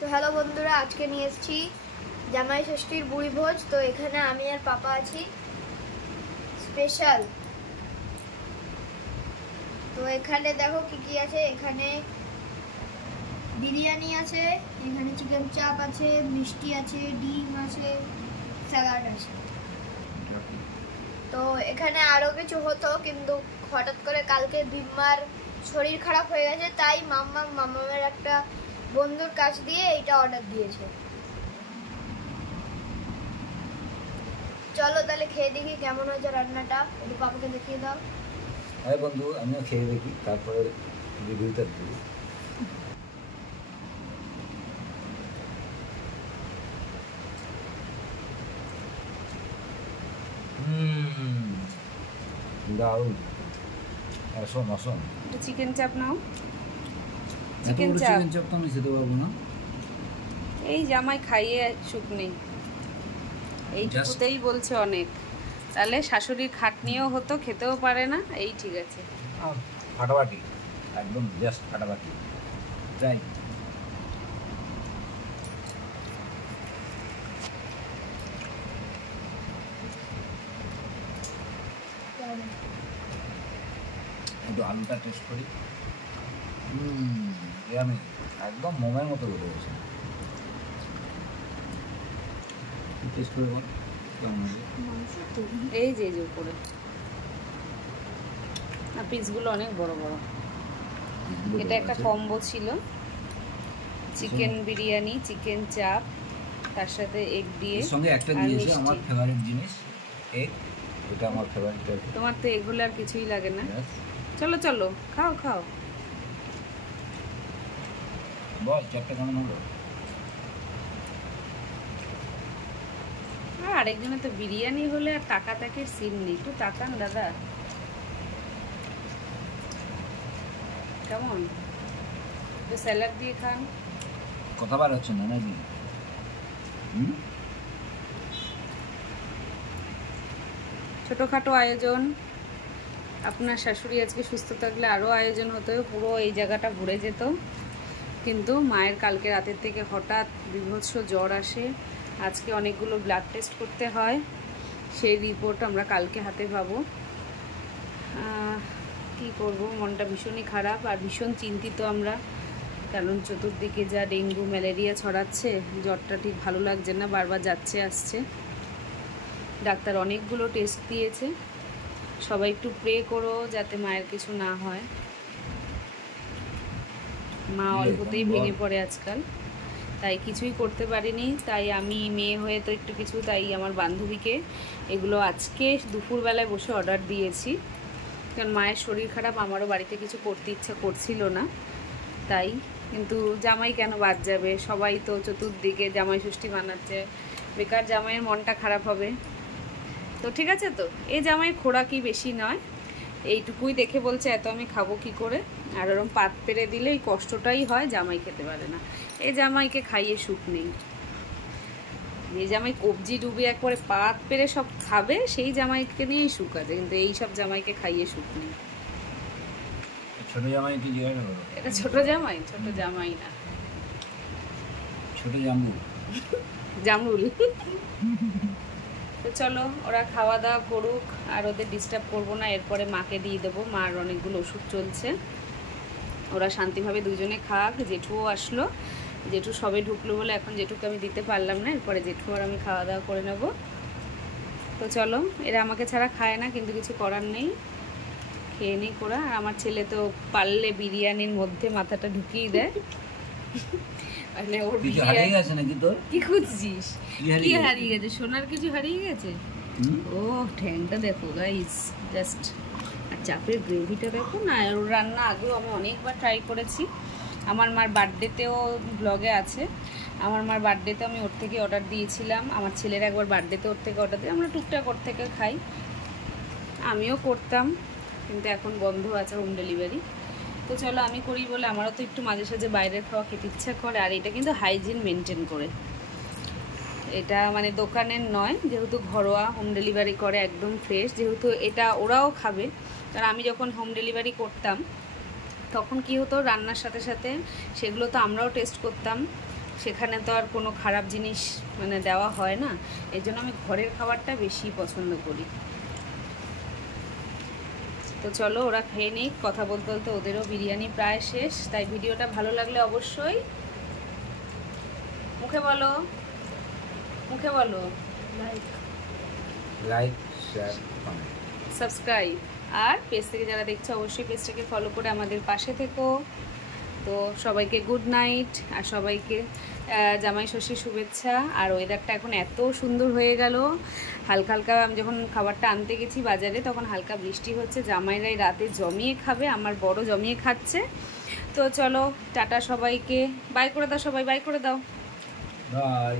তো হ্যালো বন্ধুরা, আজকে নিয়ে এসেছি জামাই ষষ্ঠীর বুড়ি ভোজ। তো এখানে আমি আর পাপা আছি স্পেশাল। তো এখানে দেখো কি কি আছে। এখানে বিরিয়ানি আছে, এখানে চিকেন চাপ আছে, মিষ্টি আছে, ডিম আছে, স্যালাড আছে। তো এখানে আরো কিছু হতো, কিন্তু হঠাৎ করে কালকে দিম্মার শরীর খারাপ হয়ে গেছে, তাই মাম্মামের একটা বন্ধুর কাছ দিয়ে এইটা অর্ডার দিয়েছে। চলো তাহলে খেয়ে দেখি কেমন হয়েছে রান্নাটা। একটু পাপাকে দেখিয়ে দাও। হ্যাঁ বন্ধু, আমিও খেয়ে দেখি, তারপরে রিভিউটা দিই। দারুণ। আসুন আসুন, একটু চিকেন চাপ নাও। চিকেন চাপ তো আমি খেতে পারবো না, এই জামাই খাইয়ে সুখ নেই, এইটুকুতেই বলছে অনেক। তাহলে শাশুড়ির খাটনিও হতো, খেতেও পারে না, এই ঠিক আছে। ফাটাফাটি, একদম জাস্ট ফাটাফাটি। যাই একটু আলুটা টেস্ট করি। আমি একদম মোমের মতো বলে গেছে। টেস্ট করে বল কেমন হয়েছে। এই যে উপরে না, পিসগুলো অনেক বড় বড়। এটা একটা কম্বো ছিল, চিকেন বিরিয়ানি, চিকেন চাপ, তার সাথে এগ দিয়ে, সঙ্গে একটা দিয়েছে আমার ফেভারিট জিনিস, এগ। এটা আমার ফেভারিট। তোমার তো এগুলো আর কিছুই লাগে না। চলো চলো, খাও খাও। বল চাপটা কেমন হলো? আরেকজনের তো বিরিয়ানি হলে আর টাকা তাকের সিন নেই। একটু তাকান দাদা, কেমন? একটু স্যালাড দিয়ে খান। কথা বার হচ্ছে না নাকি? ছোটোখাটো আয়োজন। আপনার শাশুড়ি আজকে সুস্থ থাকলে আরও আয়োজন হতো, পুরো এই জায়গাটা ভরে যেত। কিন্তু মায়ের কালকে রাতের থেকে হঠাৎ বীভৎস জ্বর আসে। আজকে অনেকগুলো ব্লাড টেস্ট করতে হয়, সেই রিপোর্ট আমরা কালকে হাতে পাবো। কি করব, মনটা ভীষণই খারাপ আর ভীষণ চিন্তিত আমরা, কারণ চতুর্দিকে যা ডেঙ্গু ম্যালেরিয়া ছড়াচ্ছে, জ্বরটা ঠিক ভালো লাগছে না, বারবার যাচ্ছে আসছে। ডাক্তার অনেকগুলো টেস্ট দিয়েছে। সবাই একটু প্রে করো যাতে মায়ের কিছু না হয়। মা অল্পতেই ভেঙে পড়ে আজকাল, তাই কিছুই করতে পারিনি। তাই আমি মেয়ে হয়ে তো একটু কিছু, তাই আমার বান্ধবীকে এগুলো আজকে দুপুরবেলায় বসে অর্ডার দিয়েছি, কারণ মায়ের শরীর খারাপ, আমারও বাড়িতে কিছু করতে ইচ্ছা করছিল না। তাই কিন্তু জামাই কেন বাদ যাবে, সবাই তো চতুর্দিকে জামাই ষষ্ঠী বানাচ্ছে, বেকার জামাইয়ের মনটা খারাপ হবে। তো ঠিক আছে, তো এই জামাই খোরাকি বেশি নয়, এইটুকুই দেখে বলছে এত আমি খাবো কি করে। আর ওরকম পাত পেরে দিলে এই কষ্টটাই হয়, জামাই খেতে পারে না। এই জামাইকে খাইয়ে সুখ নেই। যে জামাই কবজি ডুবে একবারে পাত পেরে সব খাবে, সেই জামাইকে নিয়েই সুখ আছে, কিন্তু এই সব জামাইকে খাইয়ে সুখ নেই। ছোট জামাই কি জিজ্ঞাসা করো? এটা ছোট জামাই? ছোট জামাই না, ছোট জামু, জামরুল। তো চলো ওরা খাওয়া দাওয়া করুক, আর ওদের ডিস্টার্ব করবো না। এরপরে মাকে দিয়ে দেবো, মার অনেকগুলো ওষুধ চলছে, ওরা শান্তিভাবে দুজনে খাক। জেঠুও আসলো, জেঠু সবে ঢুকলো বলে এখন জেঠুকে আমি দিতে পারলাম না, এরপরে জেঠু আর আমি খাওয়া দাওয়া করে নেব। তো চলো, এরা আমাকে ছাড়া খায় না, কিন্তু কিছু করার নেই, খেয়ে নিই ওরা। আর আমার ছেলে তো পারলে বিরিয়ানির মধ্যে মাথাটা ঢুকিয়ে দেয়। মানে ওর হারিয়ে গেছে নাকি তোর? কি খুঁজছিস? কি হারিয়ে গেছে? সোনার কিছু হারিয়ে গেছে? ও ঠ্যাংটা দেখো গাইস, জাস্ট। আর চাপের গ্রেভিটা দেখো না। ওর রান্না আগেও আমি অনেকবার ট্রাই করেছি। আমার মার বার্থডেতেও ব্লগে আছে, আমার মার বার্থডেতে আমি ওর থেকে অর্ডার দিয়েছিলাম। আমার ছেলের একবার বার্থডেতে ওর থেকে অর্ডার দিই, আমরা টুকটাক ওর থেকে খাই, আমিও করতাম, কিন্তু এখন বন্ধ আছে হোম ডেলিভারি। তো চলো, আমি করি বলে আমারও তো একটু মাঝে সাঝে বাইরের খাওয়া খেতে ইচ্ছা করে। আর এটা কিন্তু হাইজিন মেনটেন করে, এটা মানে দোকানের নয়, যেহেতু ঘরোয়া হোম ডেলিভারি করে, একদম ফ্রেশ। যেহেতু এটা ওরাও খাবে, কারণ আমি যখন হোম ডেলিভারি করতাম তখন কি হতো, রান্নার সাথে সাথে সেগুলো তো আমরাও টেস্ট করতাম। সেখানে তো আর কোনো খারাপ জিনিস মানে দেওয়া হয় না, এই জন্য আমি ঘরের খাবারটা বেশি পছন্দ করি। তো চলো ওরা খেয়ে নিক, কথা বলতে বলতে ওদেরও বিরিয়ানি প্রায় শেষ। তাই ভিডিওটা ভালো লাগলে অবশ্যই মুখে বলো লাইক, শেয়ার, কমেন্ট, সাবস্ক্রাইব। আর পেজ থেকে যারা দেখছো অবশ্যই পেজটাকে ফলো করে আমাদের পাশে থেকো। তো সবাইকে গুড নাইট, আর সবাইকে জামাই ষষ্ঠীর শুভেচ্ছা। আর ওয়েদারটা এখন এত সুন্দর হয়ে গেল, হালকা হালকা আমি যখন খাবারটা আনতে গেছি বাজারে তখন হালকা বৃষ্টি হচ্ছে, জামাইরাই রাতে জমিয়ে খাবে, আমার বড় জমিয়ে খাচ্ছে। তো চলো টাটা সবাইকে, বাই করে দাও, সবাই বাই করে দাও। বাই।